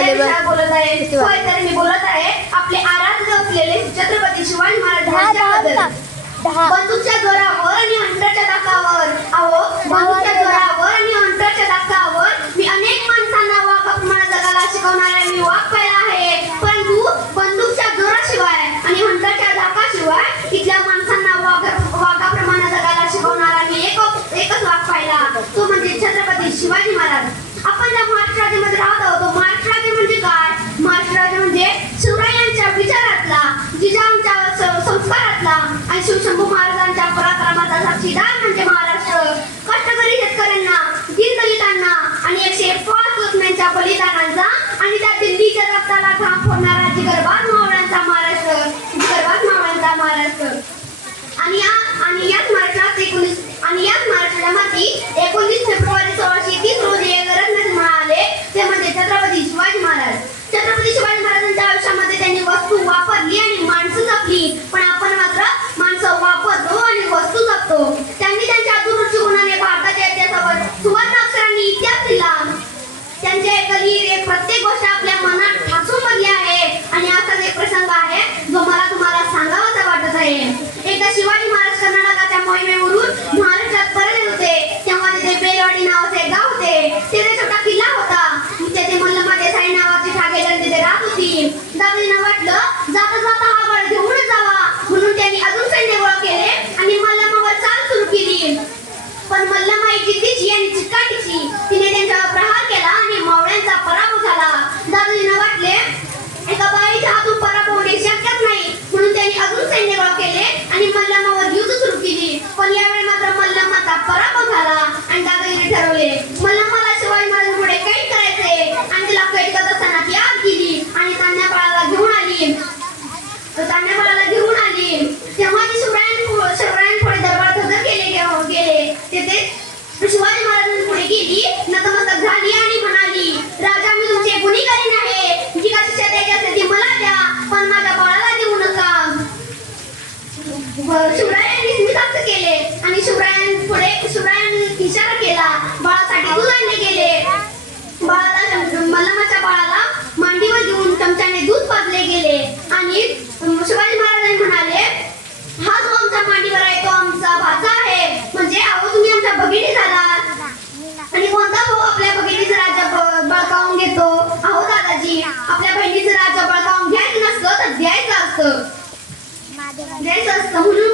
वाले काय बोलत आहे? मी बोलत आहे आपले आराध्य असलेले छत्रपती शिवाजी महाराजांच्या बंदूकच्या घरावर आणि अंतराच्या ताकावर अहो बंदूकच्या घरावर आणि अंतराच्या मी अनेक माणसांना वाक आपणाला जगाला शिकवणारा मी वाक पाहिला आहे. मैदानांचा आणि त्या दिल्लीच्या रक्ताला थांब होणारा जिगरबाज मावळ्यांचा महाराष्ट्र जिगरबाज मावळ्यांचा महाराष्ट्र. आणि या येईल एकदा शिवाजी महाराज कर्नाटकाच्या मोहिमेवरून येईल. तेव्हा ती शुभ्रायण दरबार हजर केले गेले हो, तेथे शिवाजी महाराजांनी पुढे गेली. नतमस्तक झाली आणि म्हणाली राजा मी तुमचे गुन्हेगारी नाही जिला शिक्षा द्यायची असते ती मला द्या पण माझ्या बाळाला देऊ नका. शिवरायांनी स्मितार्थ केले आणि शिवरायान पुढे शिवरायान इशारा केला. बाळासाठी दूध आणले गेले. बाळाला मल्लमाच्या बाळाला मांडीवर घेऊन चमच्याने दूध पाजले गेले. आणि kamu dulu.